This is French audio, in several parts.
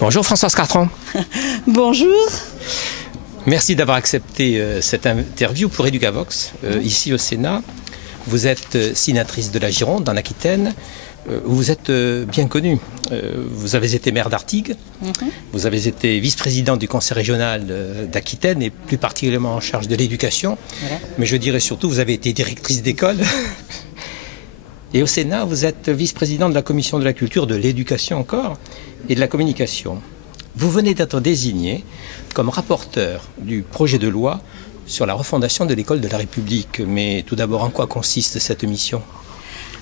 Bonjour Françoise Cartron. Bonjour. Merci d'avoir accepté cette interview pour Educavox, ici au Sénat. Vous êtes sénatrice de la Gironde, en Aquitaine. Vous êtes bien connue. Vous avez été maire d'Artigues. Vous avez été vice-présidente du conseil régional d'Aquitaine et plus particulièrement en charge de l'éducation. Voilà. Mais je dirais surtout, vous avez été directrice d'école. Et au Sénat, vous êtes vice-présidente de la commission de la culture, de l'éducation encore, et de la communication. Vous venez d'être désigné comme rapporteur du projet de loi sur la refondation de l'école de la République. Mais tout d'abord, en quoi consiste cette mission ?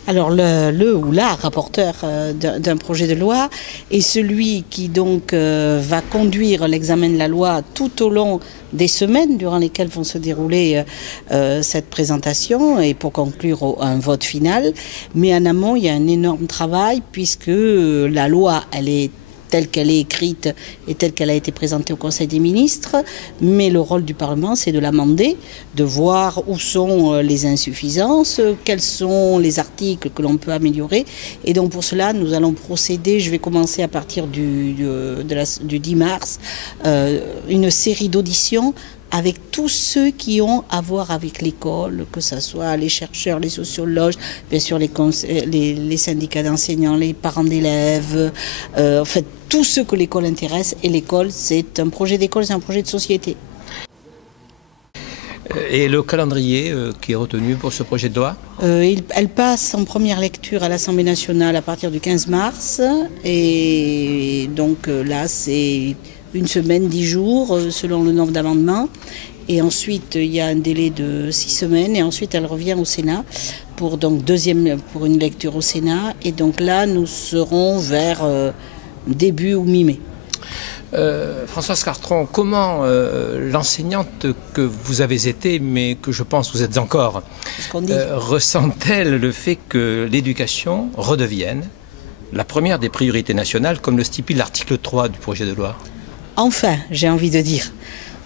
Alors le ou la rapporteur d'un projet de loi est celui qui donc va conduire l'examen de la loi tout au long des semaines durant lesquelles vont se dérouler cette présentation et pour conclure un vote final. Mais en amont, il y a un énorme travail puisque la loi, elle est telle qu'elle est écrite et telle qu'elle a été présentée au Conseil des ministres. Mais le rôle du Parlement, c'est de l'amender, de voir où sont les insuffisances, quels sont les articles que l'on peut améliorer. Et donc pour cela, nous allons procéder, je vais commencer à partir du 10 mars, une série d'auditions avec tous ceux qui ont à voir avec l'école, que ce soit les chercheurs, les sociologues, bien sûr les syndicats d'enseignants, les parents d'élèves, en fait tous ceux que l'école intéresse. Et l'école, c'est un projet d'école, c'est un projet de société. Et le calendrier qui est retenu pour ce projet de loi ? Elle passe en première lecture à l'Assemblée nationale à partir du 15 mars. Et donc là, c'est une semaine, 10 jours, selon le nombre d'amendements. Et ensuite, il y a un délai de 6 semaines. Et ensuite, elle revient au Sénat pour une lecture au Sénat. Et donc là, nous serons vers début ou mi-mai. Françoise Cartron, comment l'enseignante que vous avez été, mais que je pense vous êtes encore, ressent-elle le fait que l'éducation redevienne la première des priorités nationales, comme le stipule l'article 3 du projet de loi ? Enfin, j'ai envie de dire,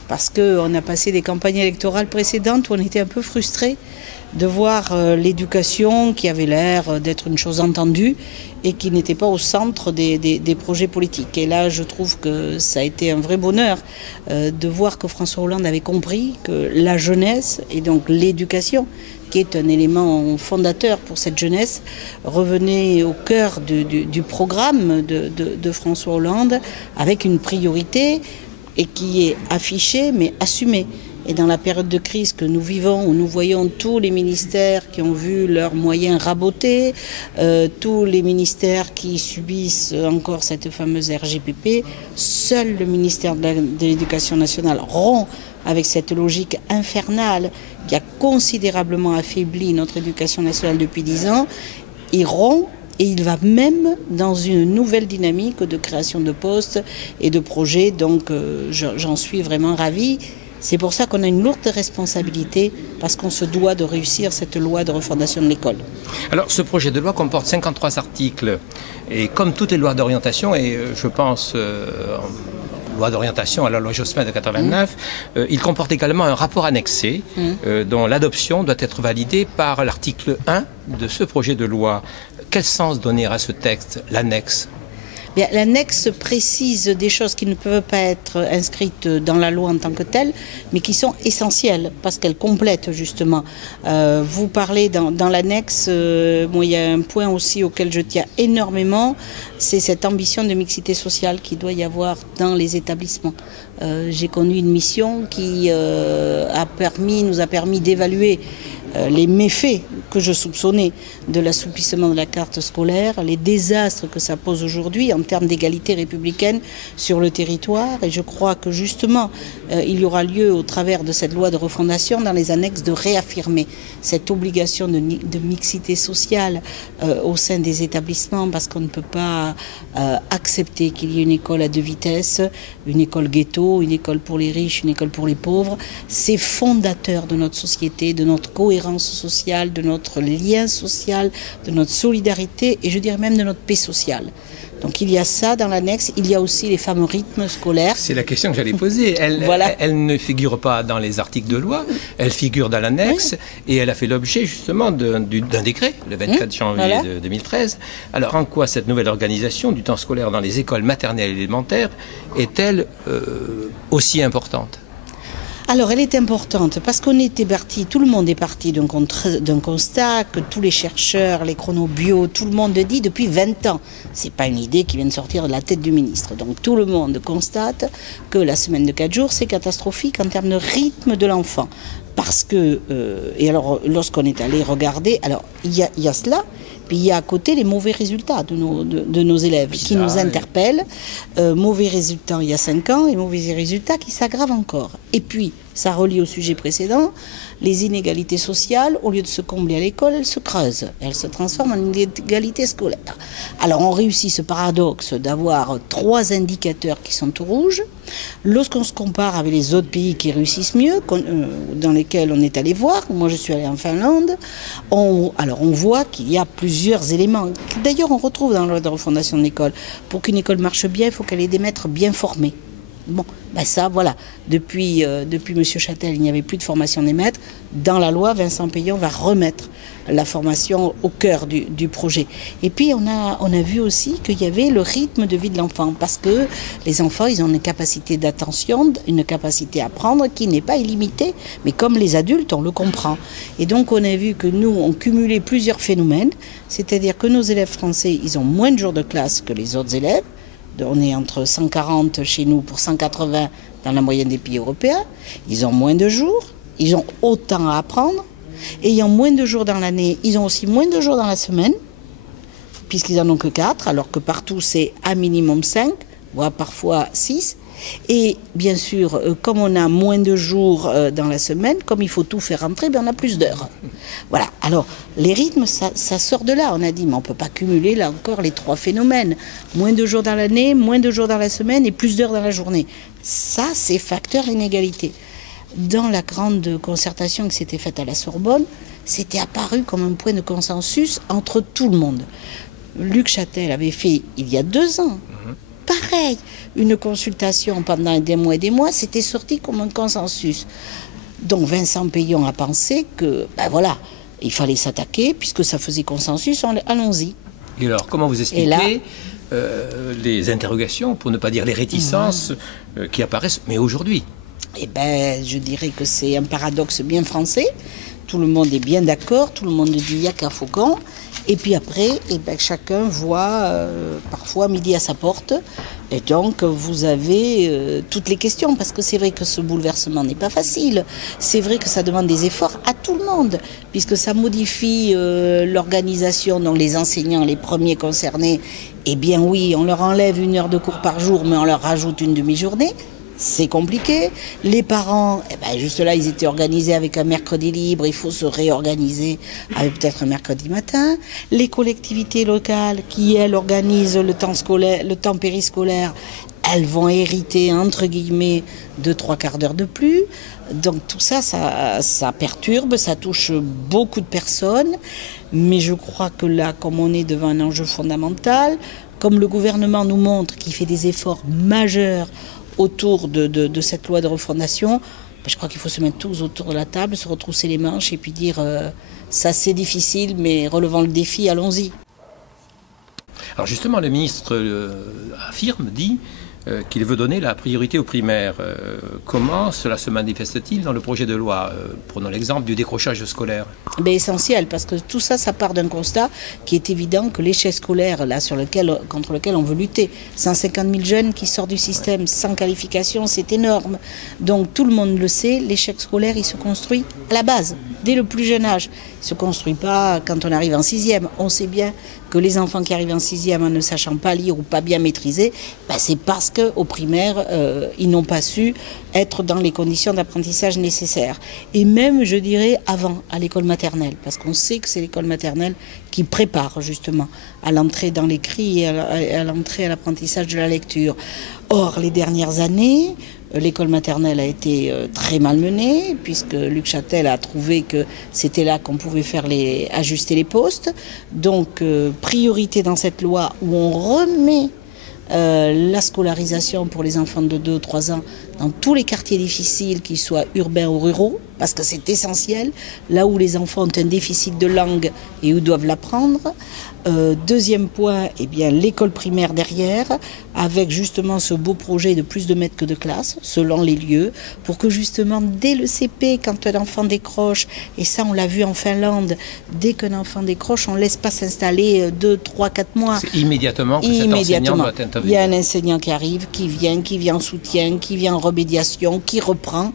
parce qu'on a passé des campagnes électorales précédentes où on était un peu frustrés de voir l'éducation qui avait l'air d'être une chose entendue et qui n'était pas au centre des projets politiques. Et là, je trouve que ça a été un vrai bonheur de voir que François Hollande avait compris que la jeunesse et donc l'éducation, qui est un élément fondateur pour cette jeunesse, revenait au cœur du programme de François Hollande avec une priorité et qui est affichée mais assumée. Et dans la période de crise que nous vivons, où nous voyons tous les ministères qui ont vu leurs moyens rabotés, tous les ministères qui subissent encore cette fameuse RGPP, seul le ministère de l'Éducation nationale rompt avec cette logique infernale qui a considérablement affaibli notre éducation nationale depuis 10 ans. Il rompt et il va même dans une nouvelle dynamique de création de postes et de projets. Donc j'en suis vraiment ravie. C'est pour ça qu'on a une lourde responsabilité, parce qu'on se doit de réussir cette loi de refondation de l'école. Alors, ce projet de loi comporte 53 articles, et comme toutes les lois d'orientation, et je pense loi d'orientation à la loi Jospin de 89, il comporte également un rapport annexé, dont l'adoption doit être validée par l'article 1 de ce projet de loi. Quel sens donner à ce texte, l'annexe ? L'annexe précise des choses qui ne peuvent pas être inscrites dans la loi en tant que telle, mais qui sont essentielles parce qu'elles complètent justement. Vous parlez dans l'annexe, il y a un point aussi auquel je tiens énormément, c'est cette ambition de mixité sociale qu'il doit y avoir dans les établissements. J'ai connu une mission qui nous a permis d'évaluer les méfaits que je soupçonnais de l'assouplissement de la carte scolaire, les désastres que ça pose aujourd'hui en termes d'égalité républicaine sur le territoire. Et je crois que justement, il y aura lieu au travers de cette loi de refondation dans les annexes de réaffirmer cette obligation de mixité sociale au sein des établissements, parce qu'on ne peut pas accepter qu'il y ait une école à deux vitesses, une école ghetto, une école pour les riches, une école pour les pauvres. C'est fondateur de notre société, de notre cohérence sociale, de notre lien social, de notre solidarité et je dirais même de notre paix sociale. Donc il y a ça dans l'annexe, il y a aussi les fameux rythmes scolaires. C'est la question que j'allais poser. Elle ne figure pas dans les articles de loi, elle figure dans l'annexe et elle a fait l'objet justement d'un décret, le 24 janvier 2013. Alors en quoi cette nouvelle organisation du temps scolaire dans les écoles maternelles et élémentaires est-elle aussi importante ? Alors, elle est importante parce qu'on était parti, tout le monde est parti d'un constat que tous les chercheurs, les chronobio, tout le monde dit depuis 20 ans. C'est pas une idée qui vient de sortir de la tête du ministre. Donc, tout le monde constate que la semaine de 4 jours, c'est catastrophique en termes de rythme de l'enfant. Parce que, et alors, lorsqu'on est allé regarder, alors, il y a cela. Puis il y a à côté les mauvais résultats de nos élèves qui nous interpellent. Mauvais résultats il y a 5 ans et mauvais résultats qui s'aggravent encore. Et puis, ça relie au sujet précédent, les inégalités sociales, au lieu de se combler à l'école, elles se creusent. Elles se transforment en inégalités scolaires. Alors on réussit ce paradoxe d'avoir 3 indicateurs qui sont tout rouges. Lorsqu'on se compare avec les autres pays qui réussissent mieux, dans lesquels on est allé voir, moi je suis allée en Finlande, on voit qu'il y a plusieurs éléments. D'ailleurs on retrouve dans la loi de refondation de l'école. Pour qu'une école marche bien, il faut qu'elle ait des maîtres bien formés. Bon, ben ça, voilà. Depuis M. Châtel, il n'y avait plus de formation des maîtres. Dans la loi, Vincent Peillon va remettre la formation au cœur du projet. Et puis, on a vu aussi qu'il y avait le rythme de vie de l'enfant. Parce que les enfants, ils ont une capacité d'attention, une capacité à apprendre qui n'est pas illimitée. Mais comme les adultes, on le comprend. Et donc, on a vu que nous, on cumulait plusieurs phénomènes. C'est-à-dire que nos élèves français, ils ont moins de jours de classe que les autres élèves. On est entre 140 chez nous pour 180 dans la moyenne des pays européens. Ils ont moins de jours, ils ont autant à apprendre. Et ayant moins de jours dans l'année, ils ont aussi moins de jours dans la semaine, puisqu'ils n'en ont que 4, alors que partout c'est à minimum 5, voire parfois 6. Et bien sûr, comme on a moins de jours dans la semaine, comme il faut tout faire rentrer, on a plus d'heures. Voilà. Alors, les rythmes, ça sort de là. On a dit, mais on ne peut pas cumuler, là encore, les 3 phénomènes. Moins de jours dans l'année, moins de jours dans la semaine et plus d'heures dans la journée. Ça, c'est facteur d'inégalité. Dans la grande concertation qui s'était faite à la Sorbonne, c'était apparu comme un point de consensus entre tout le monde. Luc Châtel avait fait, il y a 2 ans, pareil, une consultation pendant des mois et des mois, c'était sorti comme un consensus. Donc Vincent Peillon a pensé que, voilà, il fallait s'attaquer, puisque ça faisait consensus, allons-y. Et alors, comment vous expliquez les interrogations, pour ne pas dire les réticences, qui apparaissent, mais aujourd'hui? Eh bien, je dirais que c'est un paradoxe bien français. Tout le monde est bien d'accord, tout le monde dit il y a qu'un faucon. Et puis après, chacun voit parfois midi à sa porte. Et donc, vous avez toutes les questions. Parce que c'est vrai que ce bouleversement n'est pas facile. C'est vrai que ça demande des efforts à tout le monde. Puisque ça modifie l'organisation. Donc les enseignants, les premiers concernés, eh bien oui, on leur enlève 1 heure de cours par jour, mais on leur rajoute une demi-journée. C'est compliqué. Les parents, juste là, ils étaient organisés avec un mercredi libre. Il faut se réorganiser avec peut-être un mercredi matin. Les collectivités locales qui, elles, organisent le temps scolaire, le temps périscolaire, elles vont hériter, entre guillemets, de 3/4 d'heure de plus. Donc tout ça, ça perturbe, ça touche beaucoup de personnes. Mais je crois que là, comme on est devant un enjeu fondamental, comme le gouvernement nous montre qu'il fait des efforts majeurs autour de cette loi de refondation, je crois qu'il faut se mettre tous autour de la table, se retrousser les manches et puis dire ça c'est difficile, mais relevant le défi, allons-y. Alors justement, le ministre dit qu'il veut donner la priorité aux primaires. Comment cela se manifeste-t-il dans le projet de loi? Prenons l'exemple du décrochage scolaire. Essentiel, parce que tout ça, ça part d'un constat qui est évident que l'échec scolaire, là, contre lequel on veut lutter, 150 000 jeunes qui sortent du système sans qualification, c'est énorme. Donc tout le monde le sait, l'échec scolaire, il se construit à la base, dès le plus jeune âge. Il ne se construit pas quand on arrive en 6e. On sait bien que les enfants qui arrivent en 6e en ne sachant pas lire ou pas bien maîtriser, c'est parce parce qu'au primaire, ils n'ont pas su être dans les conditions d'apprentissage nécessaires. Et même, je dirais, avant, à l'école maternelle, parce qu'on sait que c'est l'école maternelle qui prépare justement à l'entrée dans l'écrit et à l'entrée à l'apprentissage de la lecture. Or, les dernières années, l'école maternelle a été très malmenée, puisque Luc Châtel a trouvé que c'était là qu'on pouvait faire ajuster les postes. Donc, priorité dans cette loi où on remet la scolarisation pour les enfants de 2 ou 3 ans dans tous les quartiers difficiles, qu'ils soient urbains ou ruraux, parce que c'est essentiel, là où les enfants ont un déficit de langue et où doivent l'apprendre. Deuxième point, eh bien, l'école primaire derrière, avec justement ce beau projet de plus de mètres que de classe, selon les lieux, pour que justement dès le CP, quand un enfant décroche, et ça on l'a vu en Finlande, dès qu'un enfant décroche, on ne laisse pas s'installer 2, 3, 4 mois. C'est immédiatement que cet enseignant doit intervenir. Il y a un enseignant qui arrive, qui vient en soutien, qui vient en remédiation, qui reprend.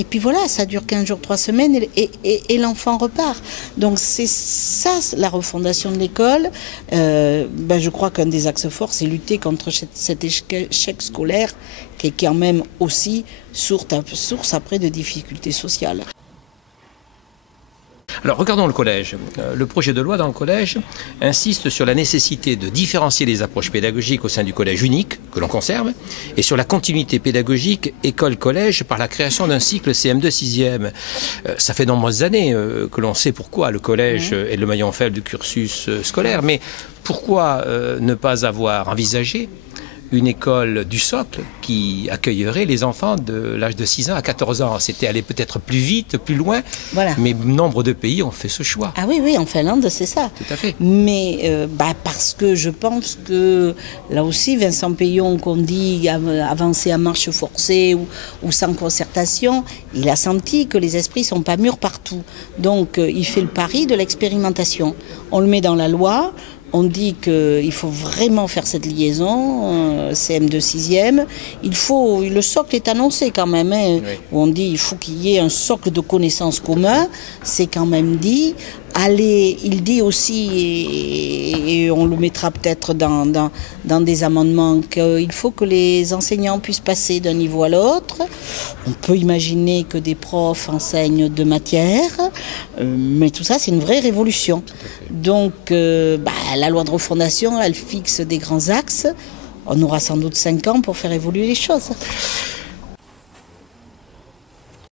Et puis voilà, ça dure 15 jours, 3 semaines et l'enfant repart. Donc c'est ça la refondation de l'école. Je crois qu'un des axes forts, c'est lutter contre cet échec scolaire qui est quand même aussi source après de difficultés sociales. Alors regardons le collège. Le projet de loi dans le collège insiste sur la nécessité de différencier les approches pédagogiques au sein du collège unique, que l'on conserve, et sur la continuité pédagogique école-collège par la création d'un cycle CM2 6e. Ça fait de nombreuses années que l'on sait pourquoi le collège est le maillon faible du cursus scolaire, mais pourquoi ne pas avoir envisagé une école du socle qui accueillerait les enfants de l'âge de 6 ans à 14 ans. C'était aller peut-être plus vite, plus loin, voilà. Mais nombre de pays ont fait ce choix. Ah oui, en Finlande, c'est ça. Tout à fait. Mais parce que je pense que, là aussi, Vincent Peillon, qu'on dit avancer à marche forcée ou sans concertation, il a senti que les esprits ne sont pas mûrs partout. Donc, il fait le pari de l'expérimentation. On le met dans la loi. On dit qu'il faut vraiment faire cette liaison, CM2 6e. Le socle est annoncé quand même, hein, oui. Où on dit qu'il faut qu'il y ait un socle de connaissances communs. C'est quand même dit. Il dit aussi, et on le mettra peut-être dans des amendements, qu'il faut que les enseignants puissent passer d'un niveau à l'autre. On peut imaginer que des profs enseignent 2 matières, mais tout ça, c'est une vraie révolution. Donc, la loi de refondation, elle fixe des grands axes. On aura sans doute 5 ans pour faire évoluer les choses.